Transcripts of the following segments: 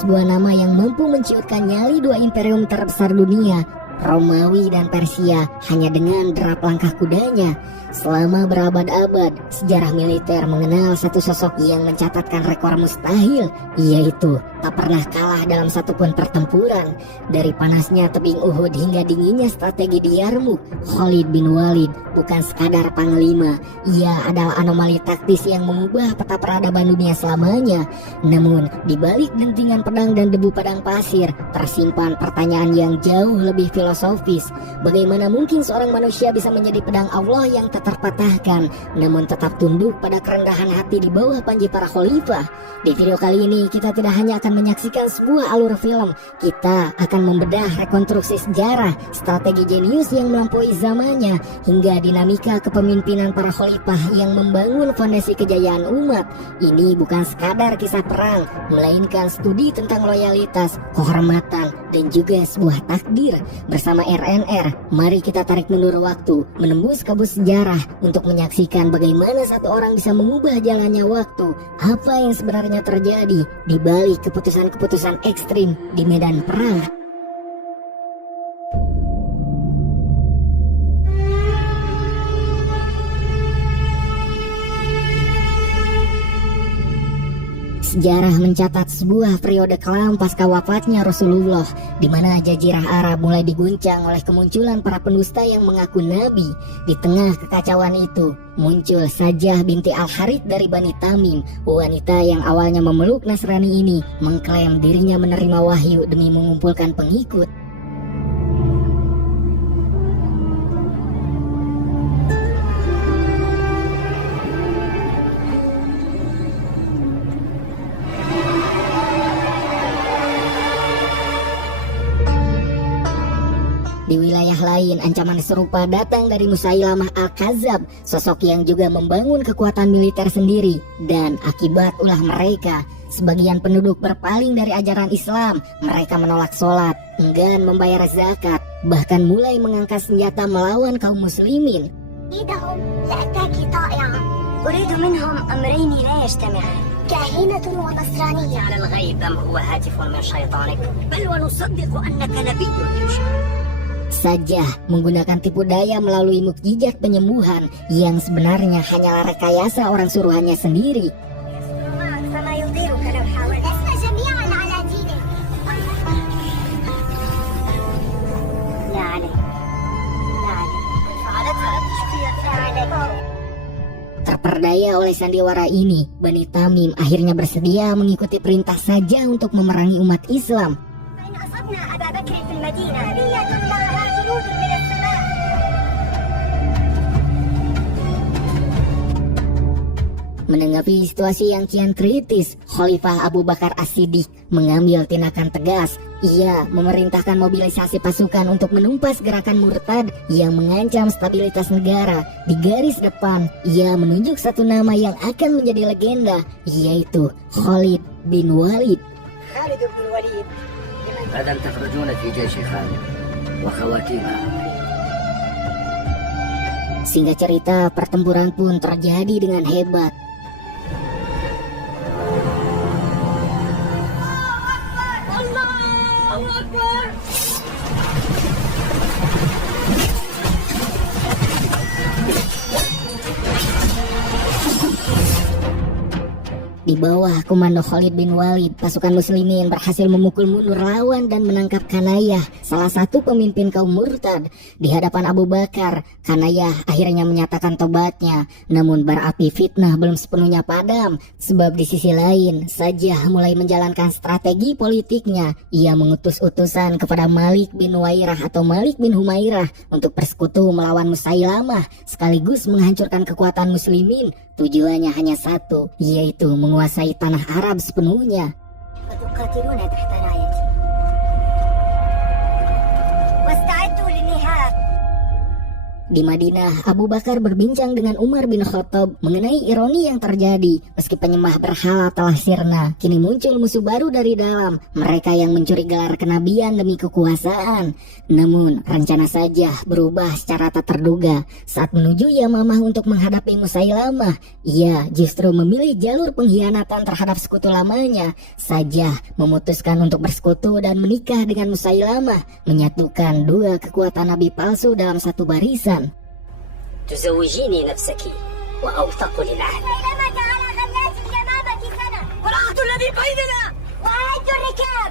sebuah nama yang mampu menciutkan nyali dua imperium terbesar dunia, Romawi dan Persia, hanya dengan derap langkah kudanya. Selama berabad-abad, sejarah militer mengenal satu sosok yang mencatatkan rekor mustahil, yaitu tak pernah kalah dalam satupun pertempuran. Dari panasnya tebing Uhud hingga dinginnya strategi di Yarmouk, Khalid bin Walid bukan sekadar panglima. Ia adalah anomali taktis yang mengubah peta peradaban dunia selamanya. Namun, di balik dentingan pedang dan debu padang pasir, tersimpan pertanyaan yang jauh lebih filosofis. Bagaimana mungkin seorang manusia bisa menjadi pedang Allah yang tak terpatahkan, namun tetap tunduk pada kerendahan hati di bawah panji para khalifah? Di video kali ini, kita tidak hanya akan menyaksikan sebuah alur film, kita akan membedah rekonstruksi sejarah, strategi jenius yang melampaui zamannya, hingga dinamika kepemimpinan para khalifah yang membangun fondasi kejayaan umat. Ini bukan sekadar kisah perang, melainkan studi tentang loyalitas, kehormatan, dan juga sebuah takdir. Bersama RNR, mari kita tarik mundur waktu, menembus kabut sejarah untuk menyaksikan bagaimana satu orang bisa mengubah jalannya waktu. Apa yang sebenarnya terjadi di balik keputusan-keputusan ekstrim di medan perang. Sejarah mencatat sebuah periode kelam pasca wafatnya Rasulullah, di mana jazirah Arab mulai diguncang oleh kemunculan para pendusta yang mengaku nabi. Di tengah kekacauan itu, muncul Sajah binti Al-Harith dari Bani Tamim. Wanita yang awalnya memeluk Nasrani ini mengklaim dirinya menerima wahyu demi mengumpulkan pengikut. Di wilayah lain, ancaman serupa datang dari Musailamah Al-Kadzab, sosok yang juga membangun kekuatan militer sendiri. Dan akibat ulah mereka, sebagian penduduk berpaling dari ajaran Islam. Mereka menolak sholat, enggan membayar zakat, bahkan mulai mengangkat senjata melawan kaum muslimin. أريد منهم أمرين لا يجتمعان كاهنة ونصرانية على الغيب أم هو هاتف من شيطانك بل ونصدق أنك نبي Sajah menggunakan tipu daya melalui mukjizat penyembuhan yang sebenarnya hanyalah rekayasa orang suruhannya sendiri. Terperdaya oleh sandiwara ini, Bani Tamim akhirnya bersedia mengikuti perintah Sajah untuk memerangi umat Islam. Menanggapi situasi yang kian kritis, Khalifah Abu Bakar As-Siddiq mengambil tindakan tegas. Ia memerintahkan mobilisasi pasukan untuk menumpas gerakan murtad yang mengancam stabilitas negara. Di garis depan, ia menunjuk satu nama yang akan menjadi legenda, yaitu Khalid bin Walid. خالد بن الوليد غدا تخرجون في جيش خالد وخواتيمها. Singkat cerita, pertempuran pun terjadi dengan hebat. Di bawah komando Khalid bin Walid, pasukan muslimin berhasil memukul mundur lawan dan menangkap Kanayah, salah satu pemimpin kaum murtad. Di hadapan Abu Bakar, Kanayah akhirnya menyatakan tobatnya. Namun bara api fitnah belum sepenuhnya padam, sebab di sisi lain, Sajah mulai menjalankan strategi politiknya. Ia mengutus utusan kepada Malik bin Wairah atau Malik bin Humairah untuk bersekutu melawan Musailamah, sekaligus menghancurkan kekuatan muslimin. Tujuannya hanya satu, yaitu menguasai tanah Arab sepenuhnya. Di Madinah, Abu Bakar berbincang dengan Umar bin Khattab mengenai ironi yang terjadi. Meski penyembah berhala telah sirna, kini muncul musuh baru dari dalam, mereka yang mencuri gelar kenabian demi kekuasaan. Namun, rencana saja berubah secara tak terduga. Saat menuju Yamamah untuk menghadapi Musailamah, ia justru memilih jalur pengkhianatan terhadap sekutu lamanya. Sajah memutuskan untuk bersekutu dan menikah dengan Musailamah, menyatukan dua kekuatan nabi palsu dalam satu barisan. تزوجيني نفسك وأوثق للعهد. بينما جعل غلات اليمامة سنة والعهد الذي بيننا وأعدوا الركاب.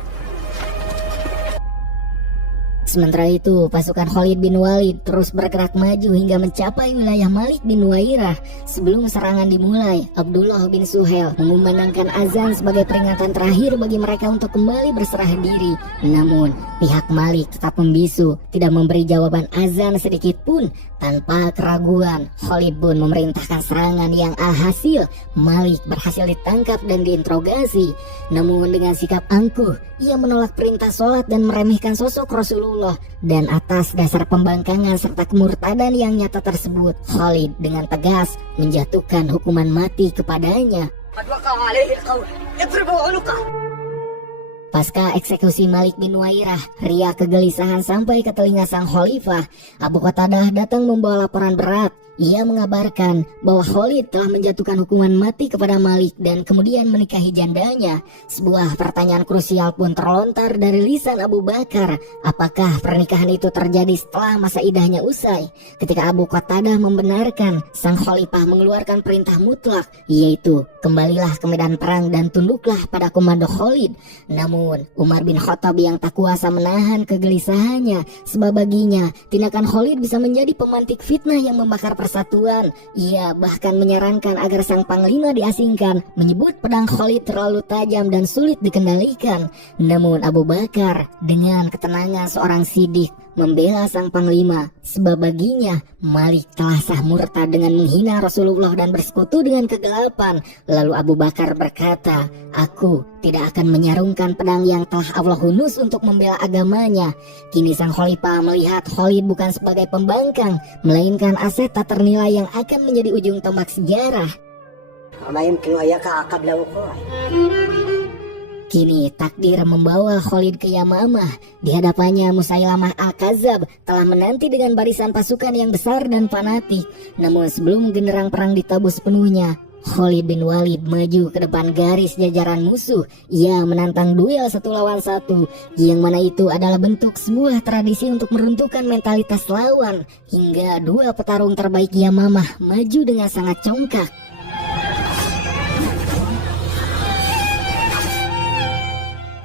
Sementara itu, pasukan Khalid bin Walid terus bergerak maju hingga mencapai wilayah Malik bin Nuwairah. Sebelum serangan dimulai, Abdullah bin Suhail mengumandangkan azan sebagai peringatan terakhir bagi mereka untuk kembali berserah diri. Namun, pihak Malik tetap membisu, tidak memberi jawaban azan sedikit pun. Tanpa keraguan, Khalid pun memerintahkan serangan yang alhasil Malik berhasil ditangkap dan diinterogasi. Namun dengan sikap angkuh, ia menolak perintah sholat dan meremehkan sosok Rasulullah. Dan atas dasar pembangkangan serta kemurtadan yang nyata tersebut, Khalid dengan tegas menjatuhkan hukuman mati kepadanya. قد وقع عليه القول اضربوا عنقه. Pasca eksekusi Malik bin Nuwairah, riak kegelisahan sampai ke telinga sang khalifah. Abu Qatadah datang membawa laporan berat. Ia mengabarkan bahwa Khalid telah menjatuhkan hukuman mati kepada Malik dan kemudian menikahi jandanya. Sebuah pertanyaan krusial pun terlontar dari lisan Abu Bakar. Apakah pernikahan itu terjadi setelah masa idahnya usai? Ketika Abu Qatadah membenarkan, sang khalifah mengeluarkan perintah mutlak, yaitu kembalilah ke medan perang dan tunduklah pada komando Khalid. Namun, Umar bin Khattab yang tak kuasa menahan kegelisahannya, sebab baginya tindakan Khalid bisa menjadi pemantik fitnah yang membakar persatuan. Ia bahkan menyarankan agar sang panglima diasingkan, menyebut pedang Khalid terlalu tajam dan sulit dikendalikan. Namun Abu Bakar dengan ketenangan seorang sidik membela sang panglima, sebab baginya Malik telah sah murtad dengan menghina Rasulullah dan bersekutu dengan kegelapan. Lalu Abu Bakar berkata, "Aku tidak akan menyarungkan pedang yang telah Allah hunus untuk membela agamanya." Kini sang khalifah melihat Khalid bukan sebagai pembangkang, melainkan aset tak ternilai yang akan menjadi ujung tombak sejarah. وما يمكن أن يقع قبل وقوعه. Kini takdir membawa Khalid ke Yamamah. Di hadapannya Musailamah Al-Kadzab telah menanti dengan barisan pasukan yang besar dan fanatik. Namun sebelum genderang perang ditabuh sepenuhnya, Khalid bin Walid maju ke depan garis jajaran musuh. Ia menantang duel 1 lawan 1, yang mana itu adalah bentuk sebuah tradisi untuk meruntuhkan mentalitas lawan. Hingga dua petarung terbaik Yamamah maju dengan sangat congkak.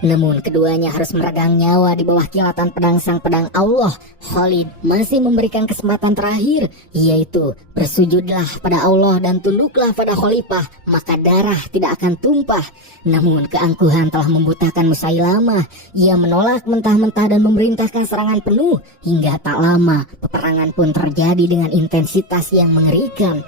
Namun keduanya harus meregang nyawa di bawah kilatan pedang sang pedang Allah. Khalid masih memberikan kesempatan terakhir, yaitu bersujudlah pada Allah dan tunduklah pada khalifah, maka darah tidak akan tumpah. Namun keangkuhan telah membutakan Musailamah. Ia menolak mentah-mentah dan memerintahkan serangan penuh. Hingga tak lama peperangan pun terjadi dengan intensitas yang mengerikan.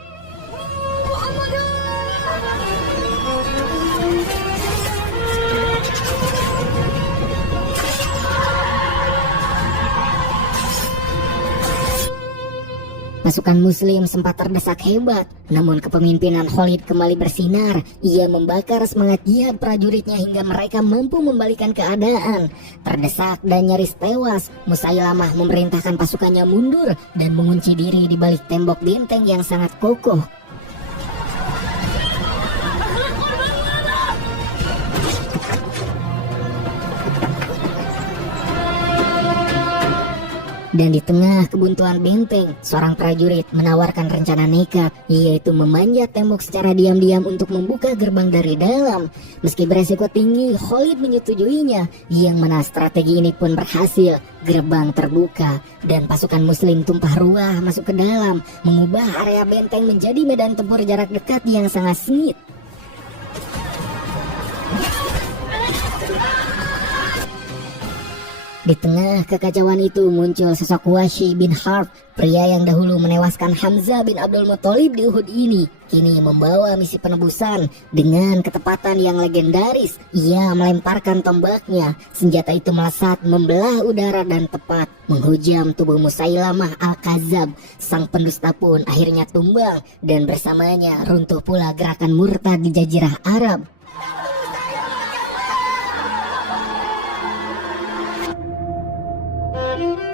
Pasukan muslim sempat terdesak hebat, namun kepemimpinan Khalid kembali bersinar. Ia membakar semangat jihad prajuritnya hingga mereka mampu membalikan keadaan. Terdesak dan nyaris tewas, Musailamah memerintahkan pasukannya mundur dan mengunci diri di balik tembok benteng yang sangat kokoh. Dan di tengah kebuntuan benteng, seorang prajurit menawarkan rencana nekat, yaitu memanjat tembok secara diam-diam untuk membuka gerbang dari dalam. Meski beresiko tinggi, Khalid menyetujuinya, yang mana strategi ini pun berhasil. Gerbang terbuka dan pasukan muslim tumpah ruah masuk ke dalam, mengubah area benteng menjadi medan tempur jarak dekat yang sangat sengit. Di tengah kekacauan itu muncul sosok Wahsy bin Harb, pria yang dahulu menewaskan Hamzah bin Abdul Muthalib di Uhud ini. Kini membawa misi penebusan dengan ketepatan yang legendaris. Ia melemparkan tombaknya. Senjata itu melesat, membelah udara dan tepat menghujam tubuh Musailamah Al-Kadzab. Sang pendusta pun akhirnya tumbang dan bersamanya runtuh pula gerakan murtad di Jazirah Arab.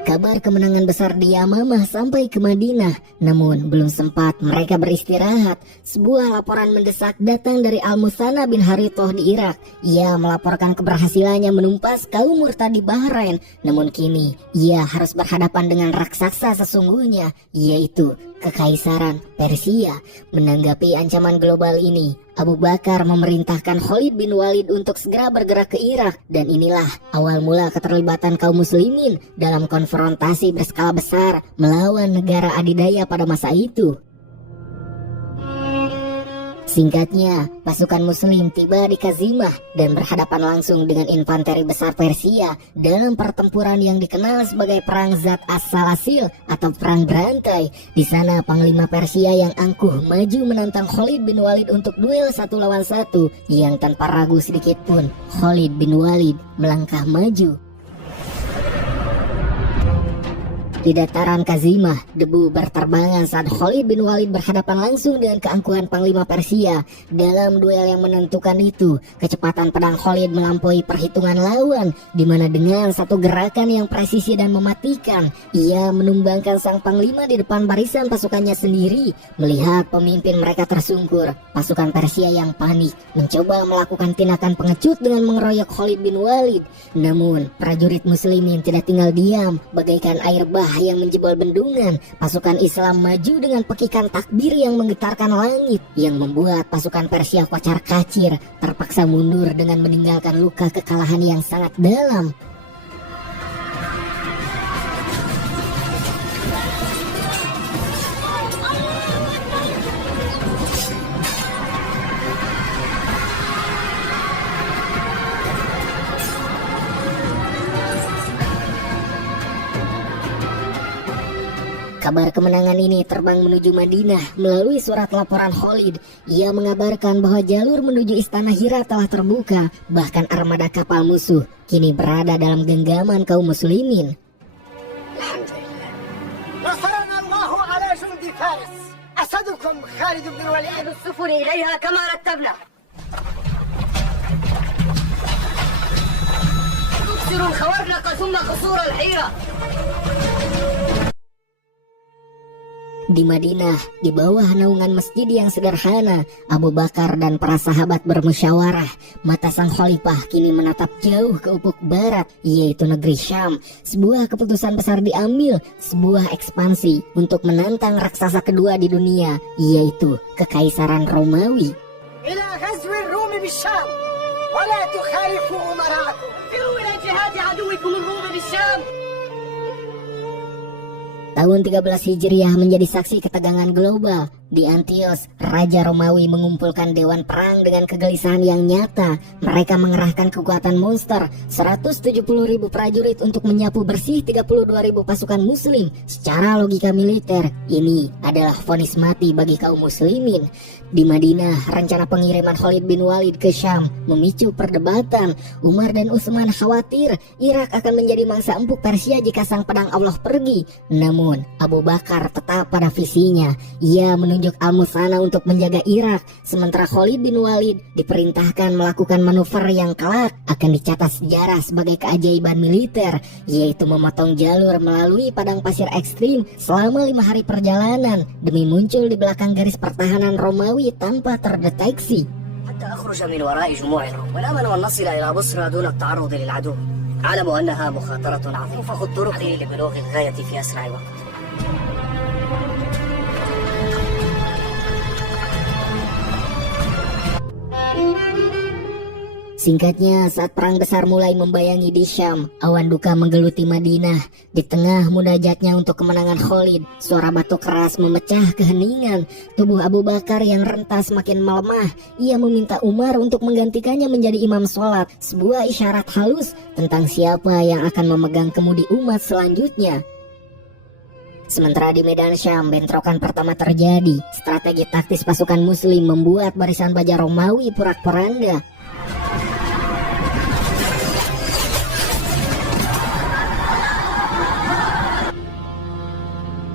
Kabar kemenangan besar di Yamamah sampai ke Madinah, namun belum sempat mereka beristirahat. Sebuah laporan mendesak datang dari Al-Musanna bin Harithah di Irak. Ia melaporkan keberhasilannya menumpas kaum murtad di Bahrain, namun kini ia harus berhadapan dengan raksasa sesungguhnya, yaitu Kekaisaran Persia. Menanggapi ancaman global ini, Abu Bakar memerintahkan Khalid bin Walid untuk segera bergerak ke Irak, dan inilah awal mula keterlibatan kaum muslimin dalam konfrontasi berskala besar melawan negara adidaya pada masa itu. Singkatnya, pasukan muslim tiba di Kazimah dan berhadapan langsung dengan infanteri besar Persia dalam pertempuran yang dikenal sebagai Perang Zat As-Salasil atau Perang Berantai. Di sana Panglima Persia yang angkuh maju menantang Khalid bin Walid untuk duel 1 lawan 1, yang tanpa ragu sedikit pun Khalid bin Walid melangkah maju. Di dataran Kazimah, debu berterbangan saat Khalid bin Walid berhadapan langsung dengan keangkuhan Panglima Persia. Dalam duel yang menentukan itu, kecepatan pedang Khalid melampaui perhitungan lawan, di mana dengan satu gerakan yang presisi dan mematikan, ia menumbangkan sang Panglima di depan barisan pasukannya sendiri. Melihat pemimpin mereka tersungkur, pasukan Persia yang panik mencoba melakukan tindakan pengecut dengan mengeroyok Khalid bin Walid. Namun, prajurit muslimin tidak tinggal diam, bagaikan air bah yang menjebol bendungan. Pasukan Islam maju dengan pekikan takbir yang menggetarkan langit, yang membuat pasukan Persia kocar-kacir, terpaksa mundur dengan meninggalkan luka kekalahan yang sangat dalam. Kabar kemenangan ini terbang menuju Madinah melalui surat laporan Khalid. Ia mengabarkan bahwa jalur menuju Istana Hira telah terbuka, bahkan armada kapal musuh kini berada dalam genggaman kaum muslimin. نصرنا الله على جند فارس أسدكم خالد بن الوليد السفن إليها كما رتبنا. تكسر الخوارق ثم قصور الحيرة. Di Madinah, di bawah naungan masjid yang sederhana, Abu Bakar dan para sahabat bermusyawarah. Mata sang khalifah kini menatap jauh ke ufuk barat, yaitu negeri Syam. Sebuah keputusan besar diambil, sebuah ekspansi untuk menantang raksasa kedua di dunia, yaitu Kekaisaran Romawi. إلى غزو الروم بالشام ولا تخالفوا أمراءكم. انفروا إلى جهاد عدوكم الروم بالشام. Tahun 13 Hijriah menjadi saksi ketegangan global. Di Antiochus, Raja Romawi mengumpulkan dewan perang dengan kegelisahan yang nyata. Mereka mengerahkan kekuatan monster, 170.000 prajurit untuk menyapu bersih 32.000 pasukan muslim. Secara logika militer, ini adalah vonis mati bagi kaum muslimin. Di Madinah, rencana pengiriman Khalid bin Walid ke Syam memicu perdebatan. Umar dan Utsman khawatir Irak akan menjadi mangsa empuk Persia jika sang pedang Allah pergi. Namun, Abu Bakar tetap pada visinya. Ia menunjuk Al-Musanna untuk menjaga Irak, sementara Khalid bin Walid diperintahkan melakukan manuver yang kelak akan dicatat sejarah sebagai keajaiban militer, yaitu memotong jalur melalui padang pasir ekstrim selama 5 hari perjalanan demi muncul di belakang garis pertahanan Romawi tanpa terdeteksi. حتى أخرج من وراء جموع الروم ونأمن أن نصل إلى بصرى دون التعرض للعدو. أعلم أنها مخاطرة عظيمة فخذ طرقي لبلوغ الغاية في أسرع وقت. Singkatnya, saat perang besar mulai membayangi di Syam, awan duka menggeluti Madinah. Di tengah munajatnya untuk kemenangan Khalid, suara batu keras memecah keheningan. Tubuh Abu Bakar yang rentas makin melemah. Ia meminta Umar untuk menggantikannya menjadi imam sholat, sebuah isyarat halus tentang siapa yang akan memegang kemudi umat selanjutnya. Sementara di medan Syam, bentrokan pertama terjadi. Strategi taktis pasukan Muslim membuat barisan baja Romawi porak-poranda.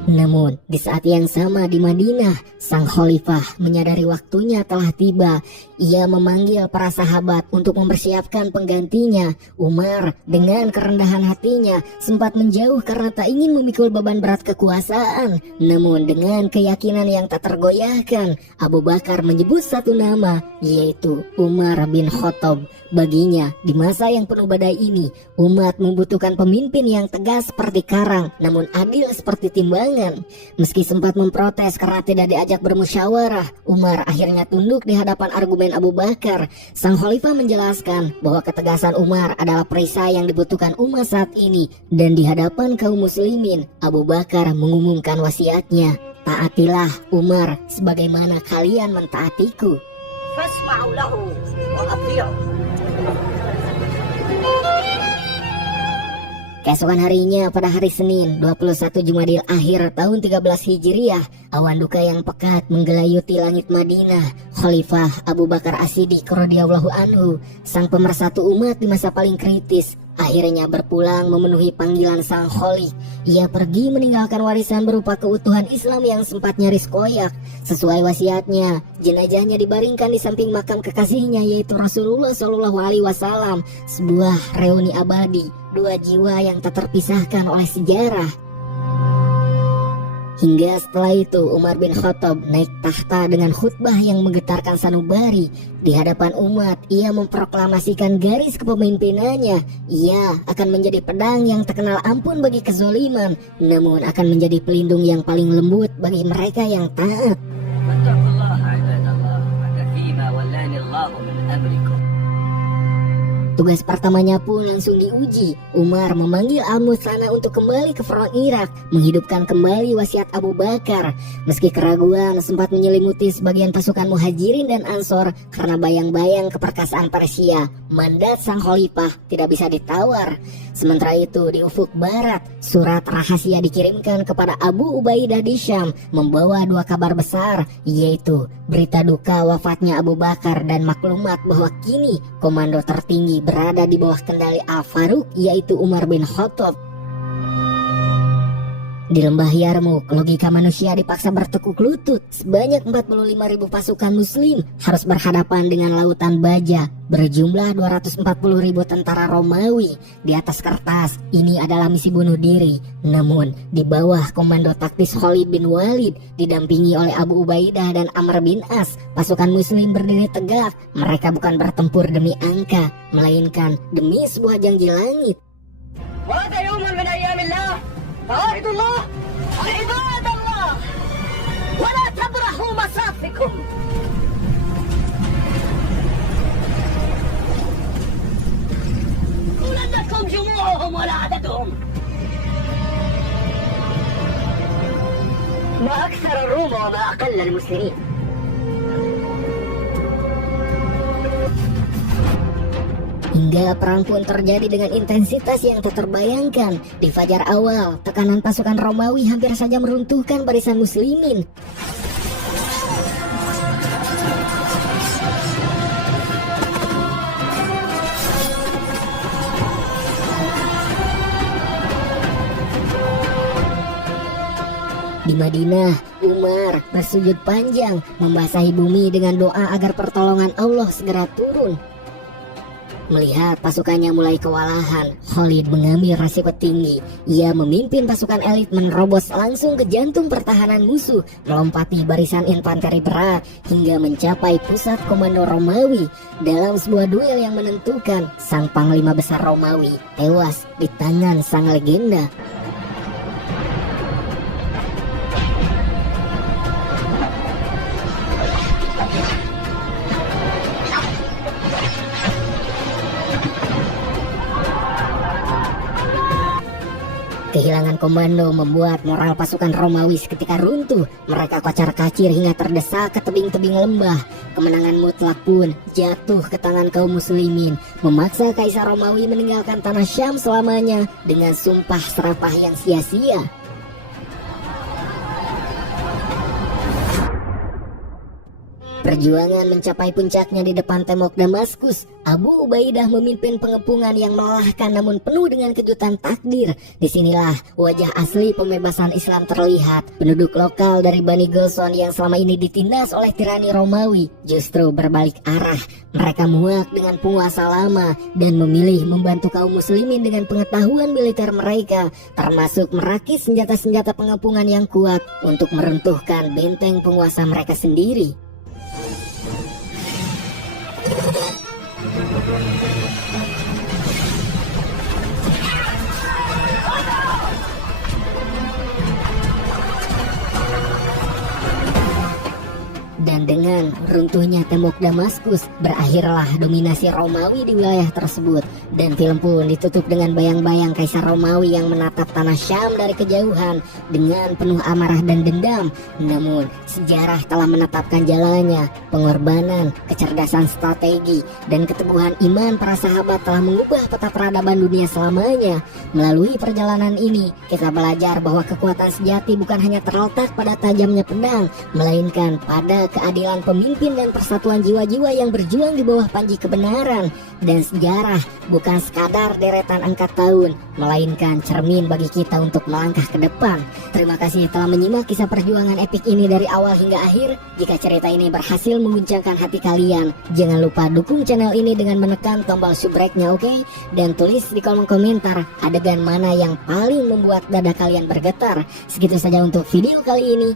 Namun, di saat yang sama di Madinah, sang khalifah menyadari waktunya telah tiba. Ia memanggil para sahabat untuk mempersiapkan penggantinya. Umar, dengan kerendahan hatinya, sempat menjauh karena tak ingin memikul beban berat kekuasaan. Namun, dengan keyakinan yang tak tergoyahkan, Abu Bakar menyebut satu nama, yaitu Umar bin Khattab. Baginya, di masa yang penuh badai ini, umat membutuhkan pemimpin yang tegas seperti karang, namun adil seperti timbangan. Meski sempat memprotes karena tidak diajak bermusyawarah, Umar akhirnya tunduk di hadapan argumen Abu Bakar. Sang khalifah menjelaskan bahwa ketegasan Umar adalah perisai yang dibutuhkan umat saat ini. Dan di hadapan kaum muslimin, Abu Bakar mengumumkan wasiatnya, "Taatilah Umar sebagaimana kalian mentaatiku." فاسمعوا له وأطيعوا. Keesokan harinya pada hari Senin 21 Jumadil Akhir tahun 13 Hijriah, awan duka yang pekat menggelayuti langit Madinah. Khalifah Abu Bakar As-Siddiq radhiyallahu anhu, sang pemersatu umat di masa paling kritis, akhirnya berpulang memenuhi panggilan sang Khalik. Ia pergi meninggalkan warisan berupa keutuhan Islam yang sempat nyaris koyak. Sesuai wasiatnya, jenazahnya dibaringkan di samping makam kekasihnya, yaitu Rasulullah SAW. Sebuah reuni abadi, dua jiwa yang tak terpisahkan oleh sejarah. Hingga setelah itu Umar bin Khattab naik tahta dengan khutbah yang menggetarkan sanubari. Di hadapan umat, ia memproklamasikan garis kepemimpinannya. Ia akan menjadi pedang yang tak kenal ampun bagi kezoliman, namun akan menjadi pelindung yang paling lembut bagi mereka yang taat. Tugas pertamanya pun langsung diuji. Umar memanggil Al-Musanna untuk kembali ke front Irak, menghidupkan kembali wasiat Abu Bakar. Meski keraguan sempat menyelimuti sebagian pasukan Muhajirin dan Ansor karena bayang-bayang keperkasaan Persia, mandat sang khalifah tidak bisa ditawar. Sementara itu di ufuk barat, surat rahasia dikirimkan kepada Abu Ubaidah di Syam membawa dua kabar besar, yaitu berita duka wafatnya Abu Bakar dan maklumat bahwa kini komando tertinggi berada di bawah kendali Al-Faruq, yaitu Umar bin Khattab. Di lembah Yarmuk, logika manusia dipaksa bertekuk lutut. Sebanyak 45.000 pasukan muslim harus berhadapan dengan lautan baja berjumlah 240.000 tentara Romawi. Di atas kertas, ini adalah misi bunuh diri. Namun, di bawah komando taktis Khalid bin Walid, didampingi oleh Abu Ubaidah dan Amr bin As, pasukan muslim berdiri tegak. Mereka bukan bertempur demi angka, melainkan demi sebuah janji langit. وهذا يوم من أيام الله فأعبدوا الله وعباد الله ولا تبرحوا مصافكم. قل أنكم جموعهم ولا عددهم. ما أكثر الروم وما أقل المسلمين. Hingga perang pun terjadi dengan intensitas yang tak terbayangkan. Di fajar awal, tekanan pasukan Romawi hampir saja meruntuhkan barisan muslimin. Di Madinah, Umar bersujud panjang, membasahi bumi dengan doa agar pertolongan Allah segera turun. Melihat pasukannya mulai kewalahan, Khalid mengambil resiko tinggi. Ia memimpin pasukan elit menerobos langsung ke jantung pertahanan musuh, melompati barisan infanteri berat hingga mencapai pusat komando Romawi. Dalam sebuah duel yang menentukan, sang panglima besar Romawi tewas di tangan sang legenda. serangan komando membuat moral pasukan Romawi seketika runtuh. Mereka kocar-kacir hingga terdesak ke tebing-tebing lembah. Kemenangan mutlak pun jatuh ke tangan kaum muslimin, memaksa Kaisar Romawi meninggalkan tanah Syam selamanya dengan sumpah serapah yang sia-sia. Perjuangan mencapai puncaknya di depan tembok Damaskus. Abu Ubaidah memimpin pengepungan yang melelahkan namun penuh dengan kejutan takdir. Disinilah wajah asli pembebasan Islam terlihat. Penduduk lokal dari Bani Ghazwan yang selama ini ditindas oleh tirani Romawi justru berbalik arah. Mereka muak dengan penguasa lama dan memilih membantu kaum muslimin dengan pengetahuan militer mereka, termasuk merakit senjata-senjata pengepungan yang kuat untuk meruntuhkan benteng penguasa mereka sendiri. Dan dengan runtuhnya tembok Damaskus, berakhirlah dominasi Romawi di wilayah tersebut. Dan film pun ditutup dengan bayang-bayang Kaisar Romawi yang menatap tanah Syam dari kejauhan dengan penuh amarah dan dendam. Namun, sejarah telah menetapkan jalannya. Pengorbanan, kecerdasan strategi, dan keteguhan iman para sahabat telah mengubah peta peradaban dunia selamanya. Melalui perjalanan ini, kita belajar bahwa kekuatan sejati bukan hanya terletak pada tajamnya pedang, melainkan pada keadilan pemimpin dan persatuan jiwa-jiwa yang berjuang di bawah panji kebenaran. Dan sejarah bukan sekadar deretan angka tahun, melainkan cermin bagi kita untuk melangkah ke depan. Terima kasih telah menyimak kisah perjuangan epik ini dari awal hingga akhir. Jika cerita ini berhasil mengguncangkan hati kalian, jangan lupa dukung channel ini dengan menekan tombol subscribe-nya, oke? Dan tulis di kolom komentar adegan mana yang paling membuat dada kalian bergetar. Segitu saja untuk video kali ini.